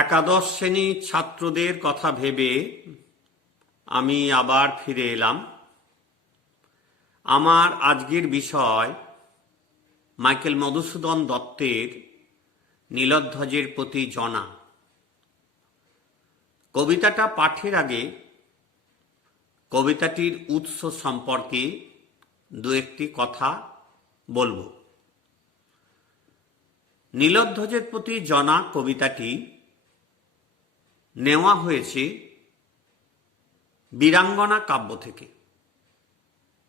একাদশ শ্রেণীর ছাত্রদের কথা ভেবে আমি আবার ফিরে এলাম। আমার আজকের বিষয় মাইকেল মধুসূদন দত্তের নীলধ্বজের প্রতি জনা। কবিতাটা পাঠের আগে কবিতাটির উৎস সম্পর্কে দু একটি কথা বলবো। নীলধ্বজের প্রতি জনা কবিতাটি নেওয়া হয়েছে বীরাঙ্গনা কাব্য থেকে,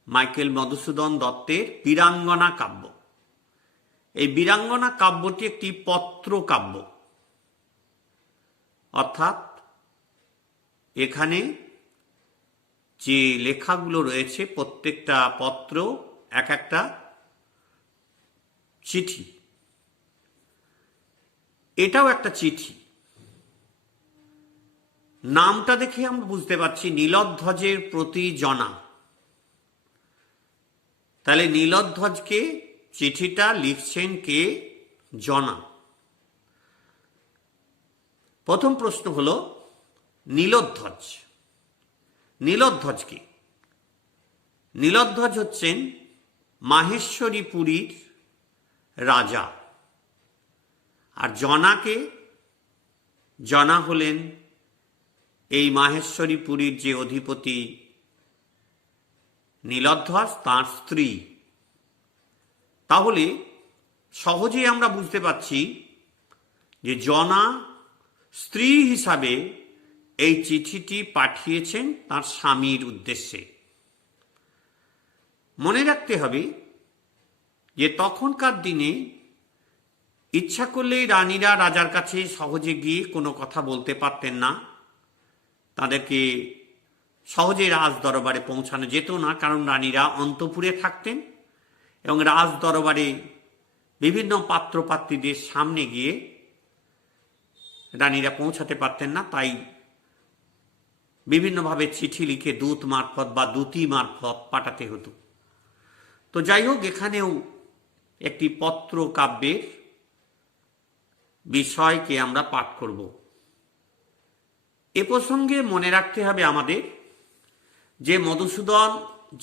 মাইকেল মধুসূদন দত্তের বীরাঙ্গনা কাব্য। এই বীরাঙ্গনা কাব্যটি একটি পত্র কাব্য, অর্থাৎ এখানে যে লেখাগুলো রয়েছে প্রত্যেকটা পত্র এক একটা চিঠি। এটাও একটা চিঠি। নামটা দেখে আমরা বুঝতে পারছি নীলধ্বজের প্রতি জনা। তাহলে নীলধ্বজকে চিঠিটা লিখছেন কে? জনা। প্রথম প্রশ্ন হলো নীলধ্বজ। নীলধ্বজ কি? নীলধ্বজ হচ্ছেন মাহেশ্বরীপুরীর রাজা। আর জনাকে? জনা হলেন এই মাহেশ্বরীপুরীর যে অধিপতি নীলধ্বজ তাঁর স্ত্রী। তাহলে সহজেই আমরা বুঝতে পারছি যে জনা স্ত্রী হিসাবে এই চিঠিটি পাঠিয়েছেন তার স্বামীর উদ্দেশ্যে। মনে রাখতে হবে যে তখনকার দিনে ইচ্ছা করলেই রানীরা রাজার কাছে সহজে গিয়ে কোনো কথা বলতে পারতেন না। তাদেরকে সহজে রাজ দরবারে পৌঁছানো যেত না, কারণ রানীরা অন্তঃপুরে থাকতেন এবং রাজ দরবারে বিভিন্ন পাত্রপাত্রীদের সামনে গিয়ে রানীরা পৌঁছাতে পারতেন না। তাই বিভিন্নভাবে চিঠি লিখে দূত মারফত বা দূতী মারফত পাঠাতে হতো। তো যাই হোক, এখানেও একটি পত্র কাব্যের বিষয়কে আমরা পাঠ করব। এ প্রসঙ্গে মনে রাখতে হবে আমাদের যে মধুসূদন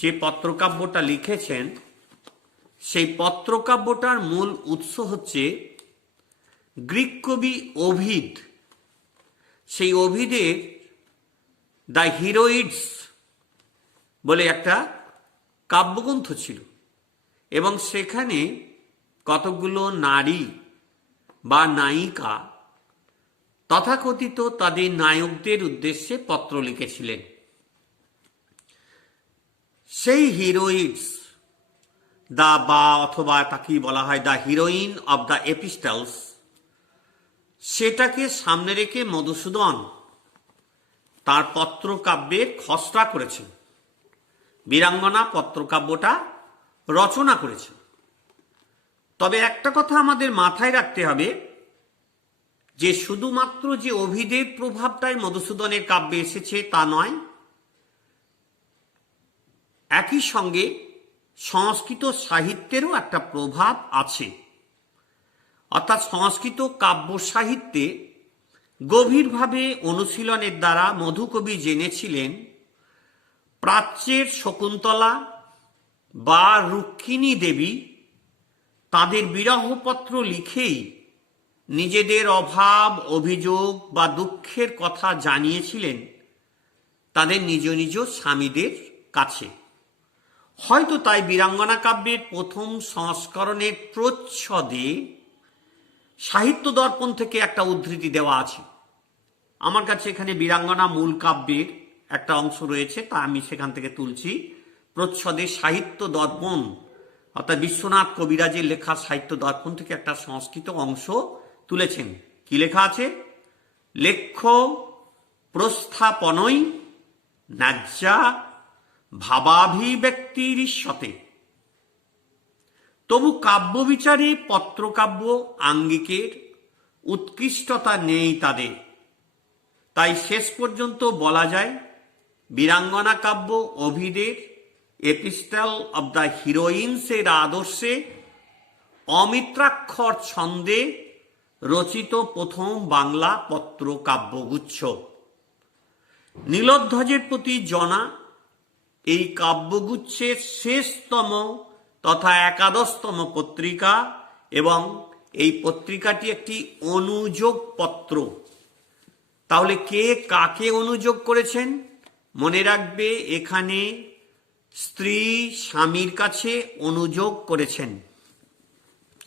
যে পত্রকাব্যটা লিখেছেন সেই পত্রকাব্যটার মূল উৎস হচ্ছে গ্রিক কবি ওভিড। সেই ওভিডের দ্য হিরোইডস বলে একটা কাব্যগ্রন্থ ছিল এবং সেখানে কতগুলো নারী বা নায়িকা তথাকথিত তাদের নায়কদের উদ্দেশ্যে পত্র লিখেছিলেন। সেই হিরোইডস বা অথবা তাকে বলা হয় দ্য হিরোইন অব দ্য এপিস্টলস, সেটাকে সামনে রেখে মধুসূদন তার পত্রকাব্যের খসড়া করেছেন, বীরাঙ্গনা পত্রকাব্যটা রচনা করেছেন। তবে একটা কথা আমাদের মাথায় রাখতে হবে যে শুধুমাত্র যে ওভিডের প্রভাবটাই মধুসূদনের কাব্যে এসেছে তা নয়, একই সঙ্গে সংস্কৃত সাহিত্যেরও একটা প্রভাব আছে। অর্থাৎ সংস্কৃত কাব্য সাহিত্যে গভীরভাবে অনুশীলনের দ্বারা মধুকবি জেনেছিলেন প্রাচ্যের শকুন্তলা বা রুক্মিণী দেবী তাদের বিরহপত্র লিখেই নিজেদের অভাব, অভিযোগ বা দুঃখের কথা জানিয়েছিলেন তাদের নিজ নিজ স্বামীদের কাছে। হয়তো তাই বীরাঙ্গনা কাব্যের প্রথম সংস্করণের প্রচ্ছদে সাহিত্য দর্পণ থেকে একটা উদ্ধৃতি দেওয়া আছে। আমার কাছে এখানে বীরাঙ্গনা মূল কাব্যের একটা অংশ রয়েছে, তা আমি সেখান থেকে তুলছি। প্রচ্ছদে সাহিত্য দর্পণ অর্থাৎ বিশ্বনাথ কবিরাজের লেখা সাহিত্য দর্পণ থেকে একটা সংস্কৃত অংশ তুলেছেন। কি লেখা আছে? লেখ্য প্রস্থাপনই ন্যায্যা ভাবাভিব্যক্তির ঈশ্বতে। তবু কাব্য বিচারে পত্রকাব্য আঙ্গিকের উৎকৃষ্টতা নেই তাদের। তাই শেষ পর্যন্ত বলা যায় বীরাঙ্গনা কাব্য ওভিডের এপিস্টল অব দ্য হিরোইন্সের আদর্শে অমিত্রাক্ষর ছন্দে রচিত প্রথম বাংলা পত্র কাব্যগুচ্ছ। নীলধ্বজের প্রতি জনা এই কাব্যগুচ্ছের শেষতম তথা একাদশতম পত্রিকা এবং এই পত্রিকাটি একটি অনুযোগ পত্র। তাহলে কে কাকে অনুযোগ করেছেন? মনে রাখবে, এখানে স্ত্রী স্বামীর কাছে অনুযোগ করেছেন।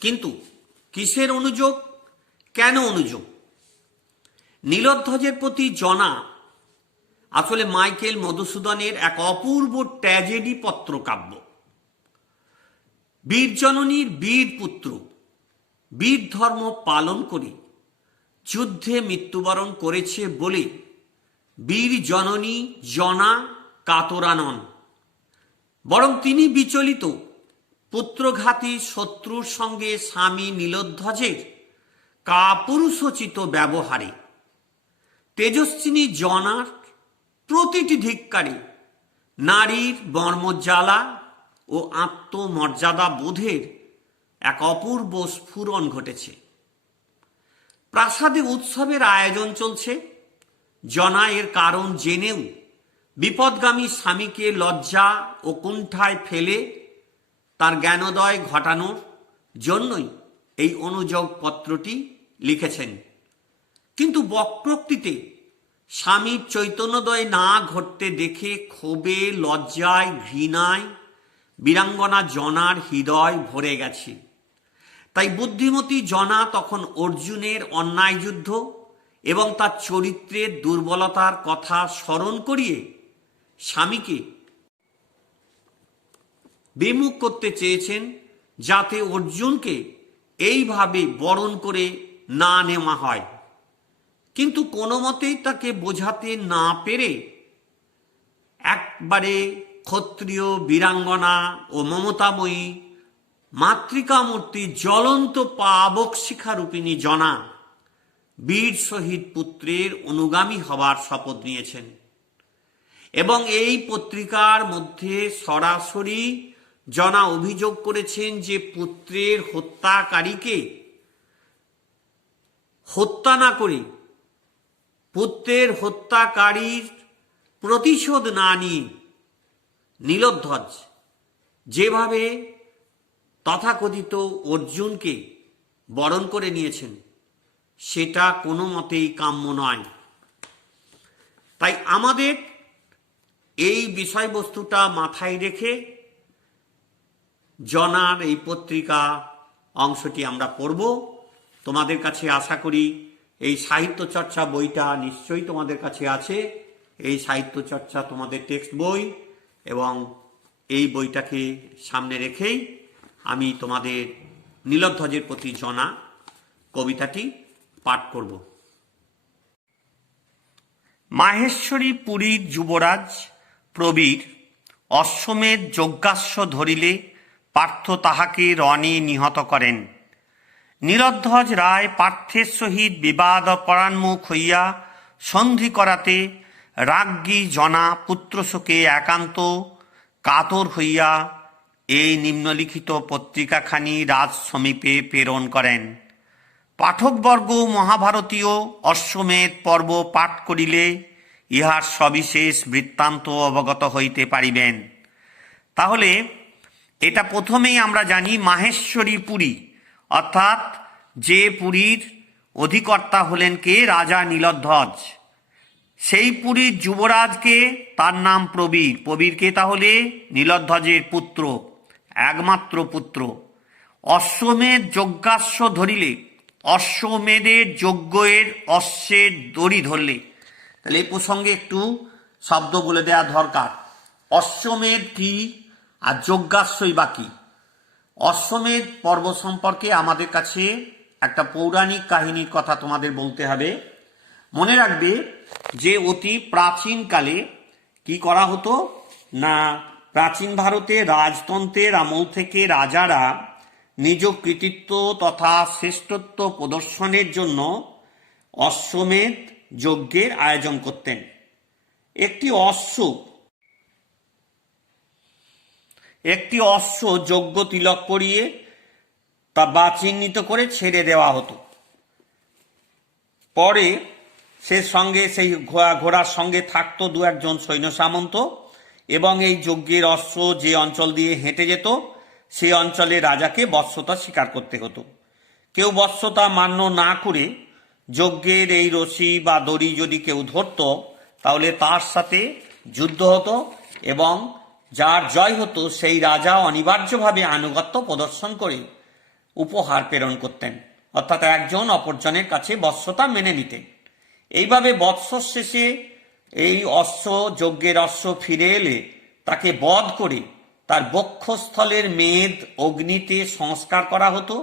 কিন্তু কিসের অনুযোগ, কেন অনুযোগ? নীলধ্বজের প্রতি জনা আসলে মাইকেল মধুসূদনের এক অপূর্ব ট্র্যাজেডি পত্রকাব্য। বীরজননীর বীর পুত্র বীর ধর্ম পালন করে যুদ্ধে মৃত্যুবরণ করেছে বলে বীর জননী জনা কাতরা নন, বরং তিনি বিচলিত পুত্রঘাতী শত্রুর সঙ্গে স্বামী নীলধ্বজের কাপুরুষোচিত ব্যবহারে। তেজস্বিনী জনার প্রতিটি ধিক্কারে নারীর মর্মজ্বালা ও আত্মমর্যাদা বোধের এক অপূর্ব স্ফুরণ ঘটেছে। প্রাসাদে উৎসবের আয়োজন চলছে। জনা এর কারণ জেনেও বিপদগামী স্বামীকে লজ্জা ও কুণ্ঠায় ফেলে তার জ্ঞানোদয় ঘটানোর জন্যই এই অনুযোগ পত্রটি লিখেছেন। কিন্তু বক্রোক্তিতে স্বামীর চৈতন্যদয় না ঘটতে দেখে ক্ষোভে, লজ্জায়, ঘৃণায় বীরাঙ্গনা জনার হৃদয় ভরে গেছে। তাই বুদ্ধিমতী জনা তখন অর্জুনের অন্যায় যুদ্ধ এবং তার চরিত্রের দুর্বলতার কথা স্মরণ করিয়ে স্বামীকে বিমুখ করতে চেয়েছেন, যাতে অর্জুনকে এইভাবে বরণ করে না নেওয়া হয়। কিন্তু কোনো মতেই তাকে বোঝাতে না পেরে একবারে ক্ষত্রিয় বীরাঙ্গনা ও মমতাময়ী মাতৃকামূর্তি জ্বলন্ত পাবক শিখারূপিণী জনা বীর শহীদ পুত্রের অনুগামী হবার শপথ নিয়েছেন। এবং এই পত্রিকার মধ্যে সরাসরি জনা অভিযোগ করেছেন যে পুত্রের হত্যাকারীকে হত্যা না করে পুত্রের হত্যাকারীর প্রতিশোধ না নিয়ে নীলধ্বজ যেভাবে তথাকথিত অর্জুনকে বরণ করে নিয়েছেন সেটা কোনো মতেই কাম্য নয়। তাই আমাদের এই বিষয়বস্তুটা মাথায় রেখে জনার এই পত্রিকা অংশটি আমরা পড়ব। তোমাদের কাছে আশা করি এই সাহিত্য চর্চা বইটা নিশ্চয়ই তোমাদের কাছে আছে। এই সাহিত্য চর্চা তোমাদের টেক্সট বই, এবং এই বইটাকে সামনে রেখেই আমি তোমাদের নীলধ্বজের প্রতি জনা কবিতাটি পাঠ করব। মাহেশ্বরী পুরীর যুবরাজ প্রবীর অশ্বমেধ যজ্ঞাশ্ব ধরিলে পার্থ তাহাকে রণে নিহত করেন। নীলধ্বজ রায় পার্থের সহিত বিবাদ পরান্মুখ হইয়া সন্ধি করাতে রাজ্ঞী জনা পুত্রশোকে একান্ত কাতর হইয়া এই নিম্নলিখিত পত্রিকাখানি রাজ সমীপে প্রেরণ করেন। পাঠকবর্গ মহাভারতীয় অশ্বমেধ পর্ব পাঠ করিলে ইহার সবিশেষ বৃত্তান্ত অবগত হইতে পারিবেন। তাহলে এটা প্রথমেই আমরা জানি মাহেশ্বরী পুরী, অর্থাৎ যে পুরীর অধিকর্তা হলেন কে? রাজা নীলধ্বজ। সেই পুরীর যুবরাজকে, তার নাম প্রবীর। প্রবীরকে তাহলে নীলধ্বজের পুত্র, একমাত্র পুত্র। অশ্বমেধ যজ্ঞাশ্ব ধরিলে, অশ্বমেধের যজ্ঞের অশ্বের দড়ি ধরলে। তাহলে এই প্রসঙ্গে একটু শব্দ বলে দেওয়া দরকার। অশ্বমেধ কি আর যজ্ঞাশ্বই বা কি? অশ্বমেধ পর্ব সম্পর্কে আমাদের কাছে একটা পৌরাণিক কাহিনীর কথা তোমাদের বলতে হবে। মনে রাখবে যে অতি প্রাচীনকালে কি করা হতো না, প্রাচীন ভারতে রাজতন্ত্রের আমল থেকে রাজারা নিজ কৃতিত্ব তথা শ্রেষ্ঠত্ব প্রদর্শনের জন্য অশ্বমেধ যজ্ঞের আয়োজন করতেন। একটি অশ্ব যজ্ঞ তিলক পরিয়ে তা বা চিহ্নিত করে ছেড়ে দেওয়া হতো। পরে সে সঙ্গে সেই ঘোড়ার সঙ্গে থাকতো দু একজন সৈন্য সামন্ত, এবং এই যজ্ঞের অশ্ব যে অঞ্চল দিয়ে হেঁটে যেত সেই অঞ্চলে রাজাকে বশ্যতা স্বীকার করতে হতো। কেউ বশ্যতা মান্য না করে যজ্ঞের এই রশি বা দড়ি যদি কেউ ধরত, তাহলে তার সাথে যুদ্ধ হতো এবং যার জয় হতো সেই রাজা অনিবার্যভাবে আনুগত্য প্রদর্শন করে উপহার প্রেরণ করতেন, অর্থাৎ একজন অপরজনের কাছে বশ্যতা মেনে নিতেন। এইভাবে বৎসর শেষে এই অশ্ব, যজ্ঞের অশ্ব ফিরে এলে তাকে বধ করে তার বক্ষস্থলের মেদ অগ্নিতে সংস্কার করা হতো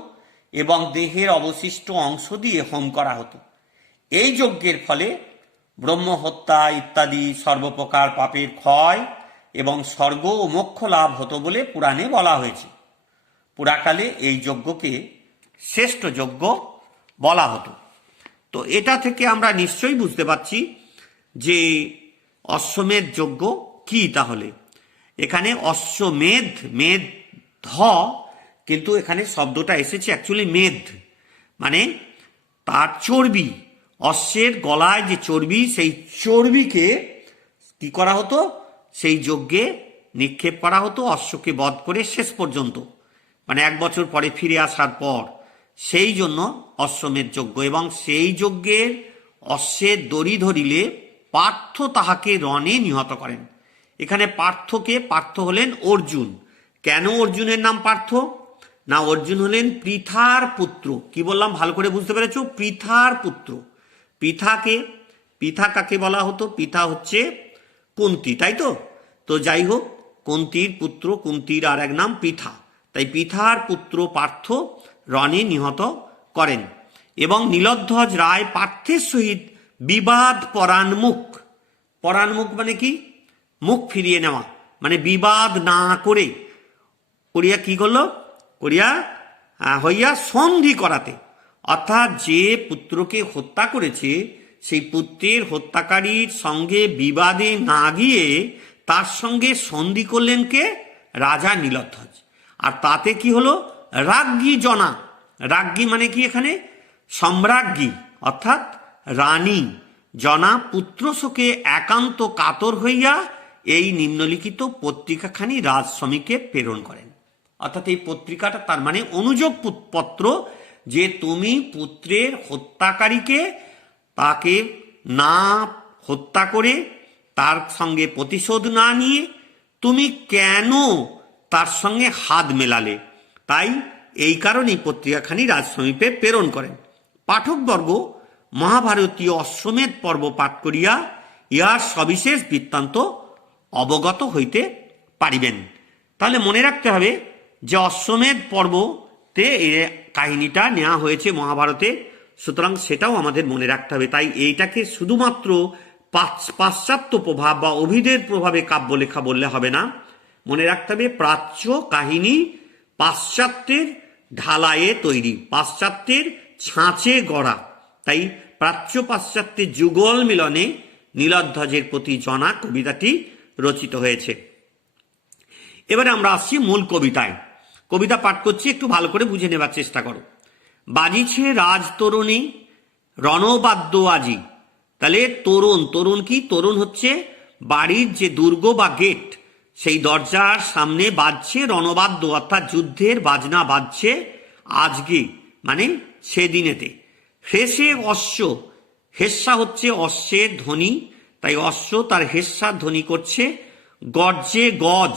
এবং দেহের অবশিষ্ট অংশ দিয়ে হোম করা হতো। এই যজ্ঞের ফলে ব্রহ্মহত্যা ইত্যাদি সর্বপ্রকার পাপের ক্ষয় এবং স্বর্গ ও মোক্ষ লাভ হতো বলে পুরাণে বলা হয়েছে। পুরাকালে এই যজ্ঞকে শ্রেষ্ঠ যজ্ঞ বলা হতো। তো এটা থেকে আমরা নিশ্চয়ই বুঝতে পারছি যে অশ্বমেধ যজ্ঞ কি। তাহলে এখানে অশ্বমেধ, মেধ ধ, কিন্তু এখানে শব্দটা এসেছে অ্যাকচুয়ালি মেধ, মানে তার চর্বি, অশ্বের গলায় যে চর্বি, সেই চর্বিকে কি করা হতো, সেই যজ্ঞে নিক্ষেপ করা হতো অশ্বকে বধ করে শেষ পর্যন্ত, মানে 1 বছর পরে ফিরে আসার পর। সেই জন্য অশ্বমেধ যজ্ঞ। এবং সেই যজ্ঞের অশ্বের দড়ি ধরিলে পার্থ তাহাকে রণে নিহত করেন। এখানে পার্থ হলেন অর্জুন। কেন অর্জুনের নাম পার্থ? না, অর্জুন হলেন পৃথার পুত্র। কি বললাম ভালো করে বুঝতে পেরেছো? পৃথার পুত্র। পৃথা কাকে বলা হতো? পৃথা হচ্ছে কুন্তী, তাই তো? তো যাই হোক, কুন্তীর পুত্র, কুন্তীর আর এক নাম পৃথা। তাই পৃথার পুত্র পার্থ রণে নিহত করেন। এবং নীলধ্বজ রায় পার্থের সহিত বিবাদ পরাণমুখ মানে কি? মুখ ফিরিয়ে নেওয়া, মানে বিবাদ না করে করিয়া কি করলো? হইয়া সন্ধি করাতে, অর্থাৎ যে পুত্রকে হত্যা করেছে সেই পুত্রের হত্যাকারীর সঙ্গে বিবাদে না গিয়ে তার সঙ্গে সন্ধি করলেন কে? রাজা নীলধ্বজ। আর তাতে কি হলো? রাজ্ঞী জনা। রাজ্ঞী মানে কি? এখানে সম্রাজ্ঞী অর্থাৎ রানী জনা পুত্র শোকে একান্ত কাতর হইয়া এই নিম্নলিখিত পত্রিকাখানি রাজস্বামীকে প্রেরণ করেন। অর্থাৎ এই পত্রিকাটা তার মানে অনুযোগ পত্র, যে তুমি পুত্রের হত্যাকারীকে তাকে না হত্যা করে তার সঙ্গে প্রতিশোধ না নিয়ে তুমি কেন তার সঙ্গে হাত মেলালে। তাই এই কারণেই পত্রিকাখানি রাজস্বামীকে প্রেরণ করেন। পাঠকবর্গ মহাভারতীয় অশ্বমেধ পর্ব পাঠ করিয়া ইহার সবিশেষ বৃত্তান্ত অবগত হইতে পারিবেন। তাহলে মনে রাখতে হবে যে অশ্বমেধ পর্বতে এই কাহিনীটা নেওয়া হয়েছে মহাভারতে, সুতরাং সেটাও আমাদের মনে রাখতে হবে। তাই এইটাকে শুধুমাত্র পাশ্চাত্য প্রভাব বা অভিধের প্রভাবে কাব্য লেখা বললে হবে না। মনে রাখতে হবে প্রাচ্য কাহিনী পাশ্চাত্যের ঢালাইয়ে তৈরি, পাশ্চাত্যের ছাঁচে গড়া। তাই প্রাচ্য পাশ্চাত্যের যুগল মিলনে নীলধ্বজের প্রতি জনা কবিতাটি রচিত হয়েছে। এবারে আমরা আসছি মূল কবিতায়। কবিতা পাঠ করছি, একটু ভালো করে বুঝে নেবার চেষ্টা করো। বাজিছে রাজতরুণী রণবাদ্য আজি। তাহলে তরুণ কি? তরুণ হচ্ছে বাড়ির যে দুর্গ বা গেট, সেই দরজার সামনে বাজছে রণবাদ্য, অর্থাৎ যুদ্ধের বাজনা বাজছে আজকে, মানে সেদিনেতে। হেসে অশ্ব, হেস্যা হচ্ছে অশ্বের ধ্বনি, তাই অশ্ব তার হেস্যার ধ্বনি করছে। গর্জে গজ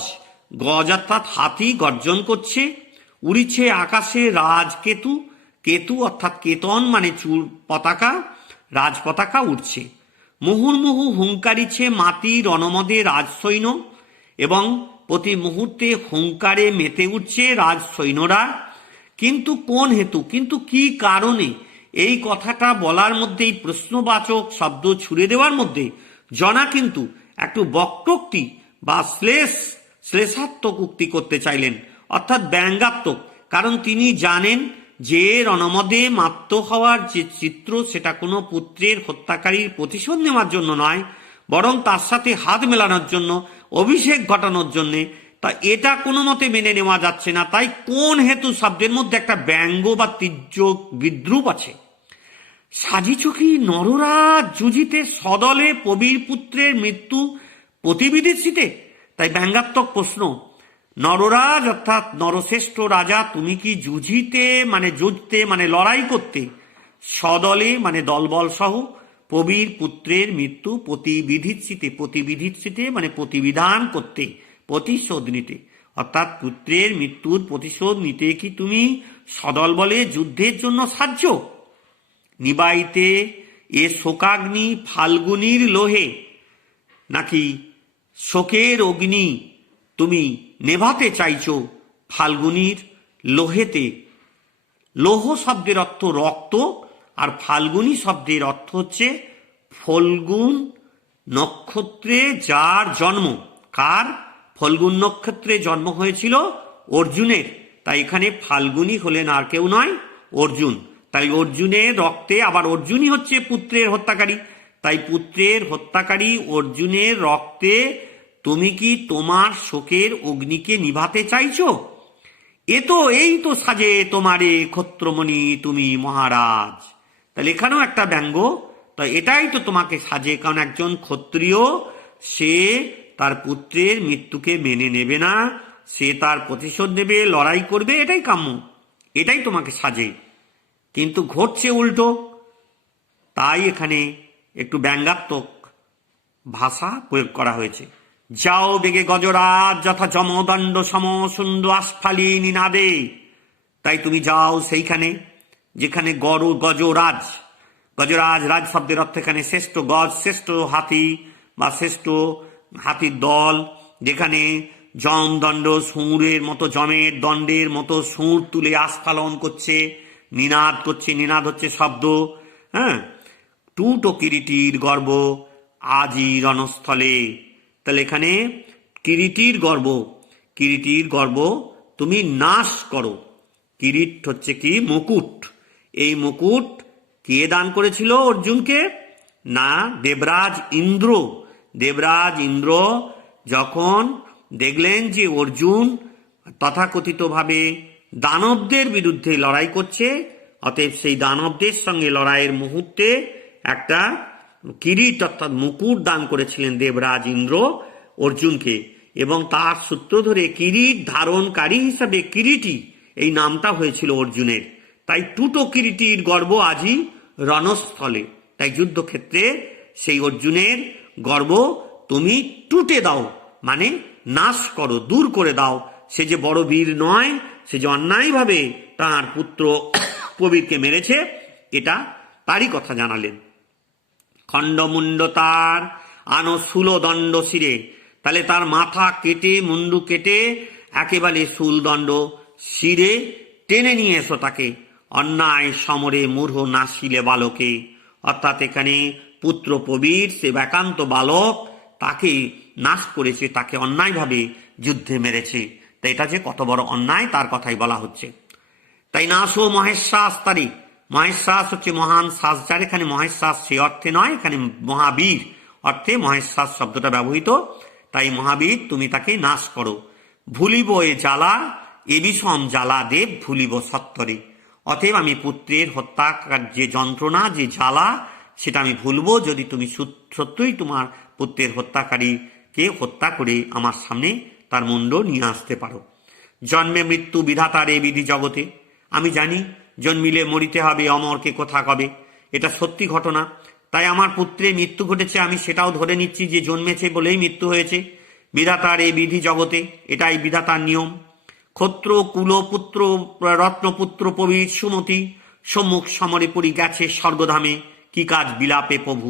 অর্থাৎ হাতি গর্জন করছে। উড়িছে আকাশে রাজকেতু, কেতু অর্থাৎ কেতন মানে চূড় পতাকা, রাজ পতাকা উঠছে। মুহুর্মুহু হুঙ্কারিছে মাতি রণমদে রাজসৈন্য, এবং প্রতি মুহূর্তে হুঙ্কারে মেতে উঠছে রাজসৈন্যরা। কিন্তু কোন হেতু, কিন্তু কি কারণে? এই কথাটা বলার মধ্যে, এই প্রশ্নবাচক শব্দ ছুড়ে দেওয়ার মধ্যে জনা কিন্তু একটু বক্রোক্তি বা শ্লেষাত্মক উক্তি করতে চাইলেন, অর্থাৎ ব্যঙ্গাত্মক। কারণ তিনি জানেন যে রণমদে মাত্ত হওয়ার যে চিত্র, সেটা কোনো পুত্রের হত্যাকারীর প্রতিশোধ নেওয়ার জন্য নয়, বরং তার সাথে হাত মেলানোর জন্য, অভিষেক ঘটানোর জন্যে। তা এটা কোনো মতে মেনে নেওয়া যাচ্ছে না। তাই কোন হেতু শব্দের মধ্যে একটা ব্যঙ্গ বা তীর্যক বিদ্রুপ আছে। সাজিছ কি নররাজ যুজিতে সদলে প্রবীর পুত্রের মৃত্যু প্রতিবিদিত? তাই ব্যঙ্গাত্মক প্রশ্ন, নররাজ অর্থাৎ নরশ্রেষ্ঠ রাজা তুমি কি যুঝিতে মানে যুদ্ধতে মানে লড়াই করতে, সদলে মানে দলবল সহ, প্রবীর পুত্রের মৃত্যু প্রতিবিধিত মানে প্রতিবিধান করতে, প্রতিশোধ নিতে, অর্থাৎ পুত্রের মৃত্যুর প্রতিশোধ নিতে কি তুমি সদল বলে যুদ্ধের জন্য সাহায্য? নিবাইতে এ শোকাগ্নি ফাল্গুনির লোহে, নাকি শোকের অগ্নি তুমি নেভাতে চাইছো ফাল্গুনির লোহেতে? লৌহ শব্দের অর্থ রক্ত, আর ফাল্গুনী শব্দের অর্থ হচ্ছে ফল্গুন নক্ষত্রে যার জন্ম। কার? ফল্গুন নক্ষত্রে জন্ম হয়েছিল অর্জুনের, তাই এখানে ফাল্গুনী হলেন আর কেউ নয়, অর্জুন। তাই অর্জুনের রক্তে, আবার অর্জুনই হচ্ছে পুত্রের হত্যাকারী, তাই পুত্রের হত্যাকারী অর্জুনের রক্তে তুমি কি তোমার শোকের অগ্নিকে নিভাতে চাইছো? এই তো সাজে তোমারে ক্ষত্রমণি তুমি মহারাজ। তাহলে এখানেও একটা ব্যঙ্গ, তো এটাই তো তোমাকে সাজে, কারণ একজন ক্ষত্রিয় সে তার পুত্রের মৃত্যুকে মেনে নেবে না, সে তার প্রতিশোধ নেবে, লড়াই করবে, এটাই কাম্য, এটাই তোমাকে সাজে। কিন্তু ঘটছে উল্টো, তাই এখানে একটু ব্যঙ্গাত্মক ভাষা প্রয়োগ করা হয়েছে। যাও বেগে গজরাজ যথা যমদণ্ড সম সুন্দ আস্ফালি নিনাদে, তাই তুমি যাও সেইখানে যেখানে গজরাজ, গজরাজ রাজ শব্দের অর্থ এখানে শ্রেষ্ঠ গজ, শ্রেষ্ঠ হাতি বা শ্রেষ্ঠ হাতির দল, যেখানে যমদণ্ড সুঁড়ের মতো, জমের দণ্ডের মতো সুঁড় তুলে আস্ফালন করছে, নিনাদ করছে, নিনাদ হচ্ছে শব্দ, হ্যাঁ, টুটো কিরিটির গর্ব আজি রণস্থলে। তাহলে এখানে কিরিটির গর্ব তুমি নাশ করো। কিরিট হচ্ছে কি? মুকুট। এই মুকুট কে দান করেছিল অর্জুনকে? না, দেবরাজ ইন্দ্র। দেবরাজ ইন্দ্র যখন দেখলেন যে অর্জুন তথাকথিতভাবে দানবদের বিরুদ্ধে লড়াই করছে, অতএব সেই দানবদের সঙ্গে লড়াইয়ের মুহূর্তে একটা কিরিট অর্থাৎ মুকুট দান করেছিলেন দেবরাজ ইন্দ্র অর্জুনকে, এবং তার সূত্র ধরে কিরিট ধারণকারী হিসাবে কিরিটি এই নামটা হয়েছিল অর্জুনের। তাই টুটো কিরিটির গর্ব আজি রণস্থলে, তাই যুদ্ধক্ষেত্রে সেই অর্জুনের গর্ব তুমি টুটে দাও, মানে নাশ করো, দূর করে দাও। সে যে বড় বীর নয়, সে যে অন্যায়ভাবে তার পুত্র প্রবীরকে মেরেছে, এটা তারই কথা জানালেন। খণ্ডমুণ্ড তার আনো শূলদণ্ড শিরে, তাহলে তার মাথা কেটে, মুন্ডু কেটে একেবারে শূলদণ্ড শিরে টেনে নিয়ে এসো তাকে, অন্যায় সমরে মূঢ় নাশিলে বালকে। অর্থাৎ এখানে পুত্র প্রবীর, সে একান্ত বালক, তাকে নাশ করেছে, তাকে অন্যায়ভাবে যুদ্ধে মেরেছে। তাই এটা যে কত বড় অন্যায় তার কথাই বলা হচ্ছে। তাই নাশো মহেশ্বাস তারি, মহেশ্বাস হচ্ছে মহান শাসজার, এখানে মহেশ্বাস সে অর্থে নয়, এখানে মহাবীর অর্থে মহেশ্বাস শব্দটা ব্যবহৃত। তাই মহাবীর তুমি তাকে নাশ করো। ভুলিব এ জ্বালা, এ বিষম জ্বালা দেব ভুলিব সত্তরে। অতএব আমি পুত্রের হত্যার যে যন্ত্রণা, যে জ্বালা, সেটা আমি ভুলবো যদি তুমি সত্যই তোমার পুত্রের হত্যাকারীকে হত্যা করে আমার সামনে তার মুন্ড নিয়ে আসতে পারো। জন্মে মৃত্যু বিধাতার এ বিধি জগতে, আমি জানি জন্মিলে মরিতে হবে, অমরকে কথা কবে, এটা সত্যি ঘটনা। তাই আমার পুত্রের মৃত্যু ঘটেছে, আমি সেটাও ধরে নিচ্ছি যে জন্মেছে বলেই মৃত্যু হয়েছে। বিধাতার এই বিধি জগতে, এটাই বিধাতার নিয়ম। ক্ষত্র কুলপুত্র রত্নপুত্র প্রবীর সুমতি সম্মুখ সমরে পড়ি গেছে স্বর্গধামে, কি কাজ বিলাপে প্রভু।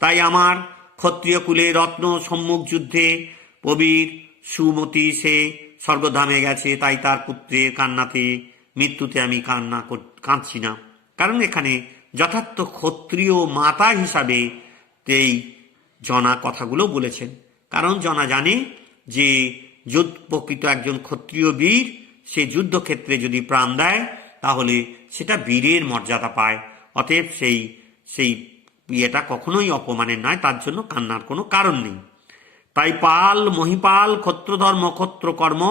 তাই আমার ক্ষত্রিয় কুলে রত্ন সম্মুখ যুদ্ধে প্রবীর সুমতি সে স্বর্গধামে গেছে, তাই তার পুত্রের কান্নাতে, মৃত্যুতে আমি কাঁদছি না। কারণ এখানে যথার্থ ক্ষত্রিয় মাতা হিসাবে এই জনা কথাগুলো বলেছেন। কারণ জনা জানে যে প্রকৃত একজন ক্ষত্রিয় বীর, সে যুদ্ধক্ষেত্রে যদি প্রাণ দেয় তাহলে সেটা বীরের মর্যাদা পায়। অতএব সেই ইয়েটা কখনোই অপমানের নয়, তার জন্য কান্নার কোনো কারণ নেই। তাই পাল মহিপাল ক্ষত্রধর্ম ক্ষত্রকর্ম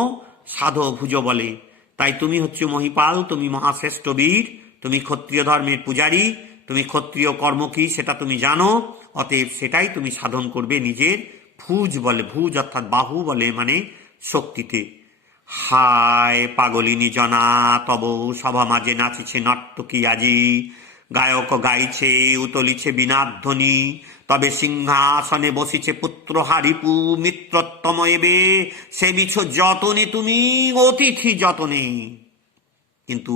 সাধ ভুজ বলে। তাই তুমি হচ্ছে মহিপাল, তুমি মহাশ্রেষ্ঠ বীর, তুমি ক্ষত্রিয় ধর্মের পূজারী, তুমি ক্ষত্রিয় কর্ম কি সেটা তুমি জানো, অতএব সেটাই তুমি সাধন করবে নিজের ভুজ বলে, ভুজ অর্থাৎ বাহু বলে মানে শক্তিতে। হায় পাগলিনী জনা তব সভা মাঝে নাচিছে নর্তকী আজি, গায়ক গাইছে উতলিছে বিনাধ্বনি, তবে সিংহাসনে বসিছে পুত্র হারিপু মিত্রোত্তম এবে, সে বিছ যতনে তুমি অতিথি যতনে। কিন্তু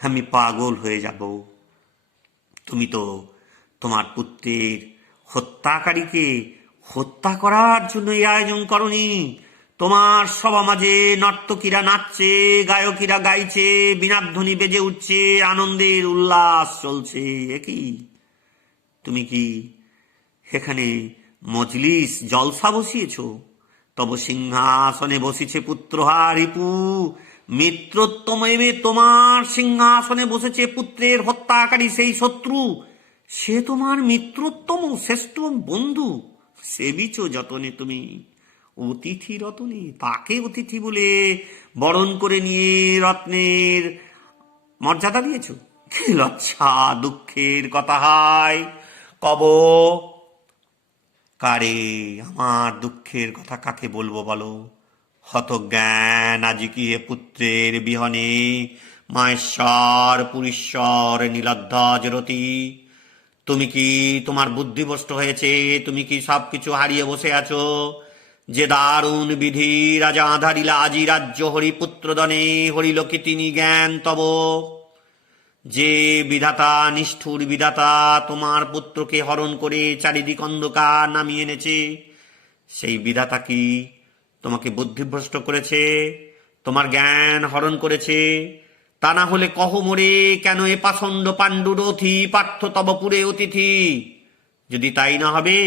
আমি পাগল হয়ে যাব, তুমি তো তোমার পুত্রের হত্যাকারীকে হত্যা করার জন্য এই আয়োজন করনি। তোমার সভা মাঝে নর্তকীরা নাচছে, গায়কীরা গাইছে, বীণাধ্বনি বেজে উঠছে, আনন্দের উল্লাস চলছে। একই তুমি কি এখানে মজলিস জলসা বসিয়েছ? তব সিংহাসনে বসিছে পুত্রহারিপু মিত্রোত্তম এবে, তোমার সিংহাসনে বসেছে পুত্রের হত্যাকারী সেই শত্রু, সে তোমার মিত্রোত্তম শ্রেষ্ঠ বন্ধু। সেবিছ যতনে তুমি অতিথি রতনে, তাকে অতিথি বলে বরণ করে নিয়ে রত্নের মর্যাদা দিয়েছ। কি লজ্জা দুঃখের কথা হয় কব। কারে আমার দুঃখের কথা কাকে বলবো বলো? হতজ্ঞান আজি কি হে পুত্রের বিহনে, মায়েশ্বর পুরীশ্বর নীলধ্বজ রতি। তুমি কি তোমার বুদ্ধিভ্রষ্ট হয়েছে? তুমি কি সবকিছু হারিয়ে বসে আছো? যে দারুণ বিধি রাজা আধারিলা আজি রাজ্য হরিপুত্রদনে, হরিল কি তিনি জ্ঞান তব। যে বিধাতা নিষ্ঠুর বিধাতা তোমার পুত্রকে হরণ করে চারিদিক অন্ধকার নামিয়ে এনেছে, সেই বিধাতা কি তোমাকে বুদ্ধিভ্রষ্ট করেছে, তোমার জ্ঞান হরণ করেছে? তা না হলে কহ মোরে, কেন এ পাষণ্ড পাণ্ডুরথি পার্থ তবপুরে অতিথি? যদি তাই না হবে,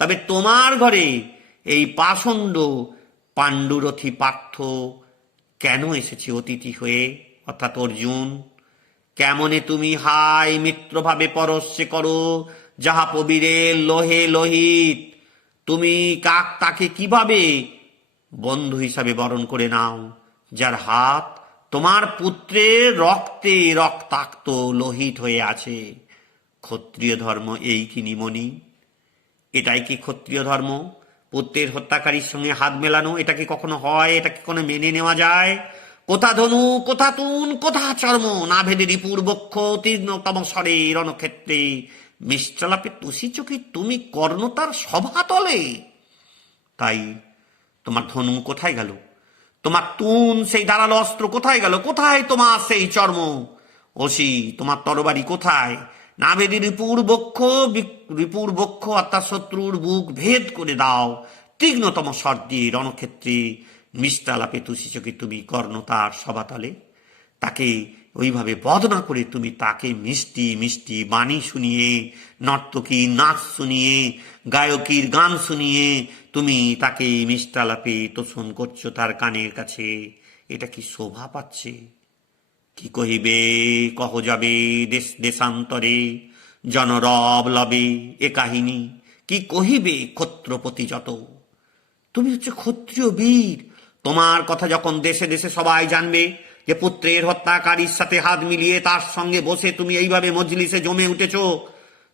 তবে তোমার ঘরে এই পাষণ্ড পাণ্ডুরথি পার্থ কেন এসেছে অতিথি হয়ে, অর্থাৎ অর্জুন? কেমনে তুমি হাই মিত্রভাবে পরশে করো যাহা প্রবীরের লোহে লোহিত? তুমি তাকে কিভাবে বন্ধু হিসাবে বরণ করে নাও, যার হাত তোমার পুত্রের রক্তে রক্তাক্ত লোহিত হয়ে আছে? ক্ষত্রিয় ধর্ম এই কি নিমনি? এটাই কি ক্ষত্রিয় ধর্ম? পুত্রের হত্যাকারীর সঙ্গে হাত মেলানো, এটা কি কখনো হয়? এটা কি কোনো মেনে নেওয়া যায়? কোথা ধনু কোথা তুন কোথা চর্ম, না ভেদে রিপুর বক্ষ তীর্ণতম স্বরে রণক্ষেত্রে, মিশ্রালাপে তুষি চোখে তুমি কর্ণতার সভাতলে। তাই তোমার ধনু কোথায় গেল? তোমার তুন সেই ধারালো অস্ত্র কোথায় গেল? কোথায় তোমার সেই চর্ম? ওসি তোমার তরবারি কোথায়? না ভেদে রিপুর বক্ষ অর্থাৎ শত্রুর বুক ভেদ করে দাও তীক্ষ্ণতম স্বর দিয়ে রণক্ষেত্রে, মিষ্টালাপে তুষি চোখে তুমি কর্ণতার সভাতলে। তাকে ওইভাবে বধ না করে তুমি তাকে মিষ্টি মিষ্টি বাণী শুনিয়ে, নর্তকীর নাচ শুনিয়ে, গায়কীর গান শুনিয়ে তুমি তাকে মিষ্টালাপে তোষণ করছো তার কানের কাছে। এটা কি শোভা পাচ্ছে? কি কহিবে কহ যাবে দেশ দেশান্তরে, জনরব লবে এ কাহিনী, কি কহিবে ক্ষত্রপতি যত। তুমি হচ্ছে ক্ষত্রিয় বীর, তোমার কথা যখন দেশে দেশে সবাই জানবে যে পুত্রের হত্যাকারীর সাথে হাত মিলিয়ে তার সঙ্গে বসে তুমি এইভাবে মজলিসে জমে উঠেছ,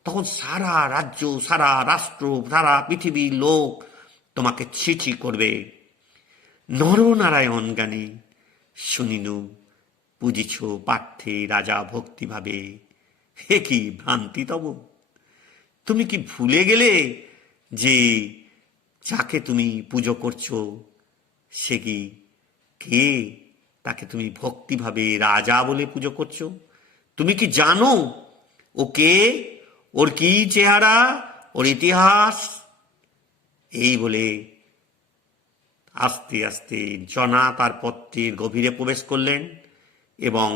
তখন সারা রাজ্য, সারা রাষ্ট্র, সারা পৃথিবীর লোক তোমাকে ছিছি করবে। নরনারায়ণ গানে শুনিনু বুঝিছ পার্থে রাজা ভক্তিভাবে, হে কি ভ্রান্তি তব। তুমি কি ভুলে গেলে যে যাকে তুমি পুজো করছো সে কি কে? তাকে তুমি ভক্তিভাবে রাজা বলে পুজো করছো? তুমি কি জানো ও কে, ওর কি চেহারা, ওর ইতিহাস? এই বলে আস্তে আস্তে জনা তার পত্রের গভীরে প্রবেশ করলেন এবং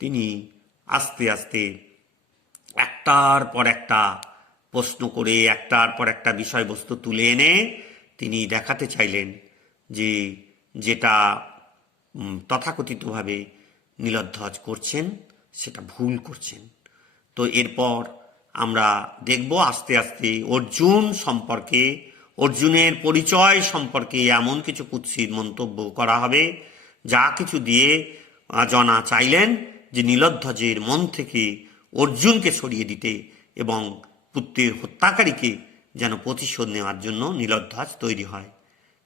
তিনি আস্তে আস্তে একটার পর একটা প্রশ্ন করে, একটার পর একটা বিষয়বস্তু তুলে এনে তিনি দেখাতে চাইলেন যে যেটা তথাকথিতভাবে নীলধ্বজ করছেন সেটা ভুল করছেন। তো এরপর আমরা দেখব আস্তে আস্তে অর্জুন সম্পর্কে, অর্জুনের পরিচয় সম্পর্কে এমন কিছু কুৎসিত মন্তব্য করা হবে যা কিছু দিয়ে জনা চাইলেন যে নীলধ্বজের মন থেকে অর্জুনকে সরিয়ে দিতে এবং পুত্রের হত্যাকারীকে যেন প্রতিশোধ নেওয়ার জন্য নীলোদ্ধাস তৈরি হয়।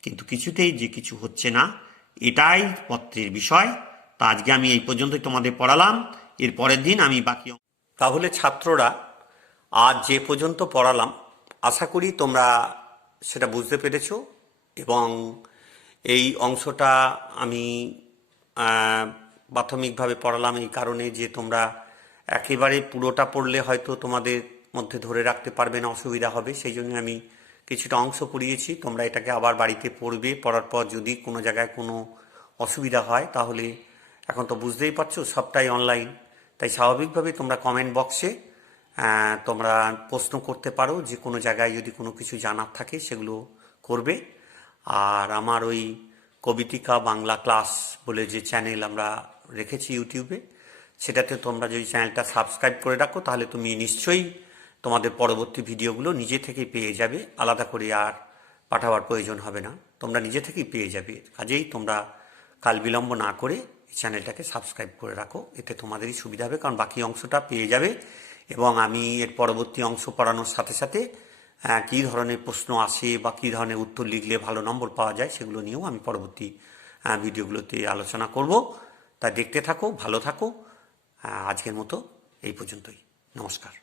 কিন্তু কিছুতেই যে কিছু হচ্ছে না, এটাই পত্রের বিষয়। তা আজকে আমি এই পর্যন্তই তোমাদের পড়ালাম। এর পরের দিন আমি বাকি। তাহলে ছাত্ররা, আজ যে পর্যন্ত পড়ালাম আশা করি তোমরা সেটা বুঝতে পেরেছো। এবং এই অংশটা আমি প্রাথমিকভাবে পড়ালাম এই কারণে যে তোমরা একেবারে পুরোটা পড়লে হয়তো তোমাদের মধ্যে ধরে রাখতে পারবে না, অসুবিধা হবে। সেই জন্য আমি কিছুটা অংশ পড়িয়েছি। তোমরা এটাকে আবার বাড়িতে পড়বে। পড়ার পর যদি কোনো জায়গায় কোনো অসুবিধা হয় তাহলে এখন তো বুঝতেই পারছো সবটাই অনলাইন, তাই স্বাভাবিকভাবে তোমরা কমেন্ট বক্সে তোমরা প্রশ্ন করতে পারো। যে কোনো জায়গায় যদি কোনো কিছু জানার থাকে সেগুলো করবে। আর আমার ওই কবিতিকা বাংলা ক্লাস বলে যে চ্যানেল আমরা রেখেছি ইউটিউবে, সেটাতে তোমরা যদি চ্যানেলটা সাবস্ক্রাইব করে রাখো তাহলে তুমি নিশ্চয়ই তোমাদের পরবর্তী ভিডিওগুলো নিজে থেকেই পেয়ে যাবে, আলাদা করে আর পাঠাবার প্রয়োজন হবে না, তোমরা নিজে থেকেই পেয়ে যাবে। কাজেই তোমরা কাল বিলম্ব না করে এই চ্যানেলটাকে সাবস্ক্রাইব করে রাখো, এতে তোমাদেরই সুবিধা হবে, কারণ বাকি অংশটা পেয়ে যাবে। এবং আমি এর পরবর্তী অংশ পড়ানোর সাথে সাথে কী ধরনের প্রশ্ন আসে বা কী ধরনের উত্তর লিখলে ভালো নম্বর পাওয়া যায় সেগুলো নিয়েও আমি পরবর্তী ভিডিওগুলোতে আলোচনা করব। তা দেখতে থাকো, ভালো থাকো। আজকের মতো এই পর্যন্তই। নমস্কার।